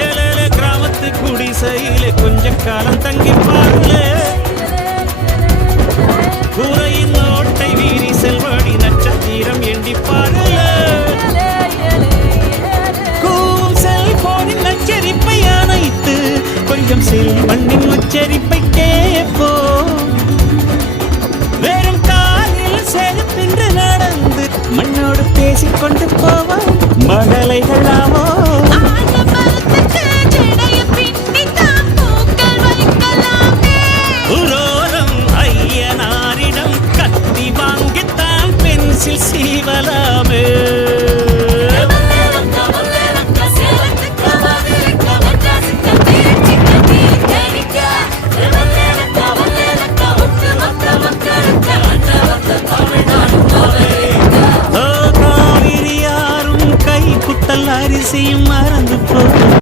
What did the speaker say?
ஏழேலே கிராமத்து குடிசையிலே கொஞ்ச காலம் தங்கி பாருலே கூரையின் ஓட்டை வீரி செல்வாடி நட்சத்திரம் எண்ணி பாருலே கூவும் செல்போனின் நச்சரிப்பை அணைத்து கொஞ்சம் செல்வண்ணின் உச்சரிப்பை கேட்போ வெறும் காலில் செருப்பின்று நடந்து மண்ணோடு பேசிக்கொண்டு போவோம் மழை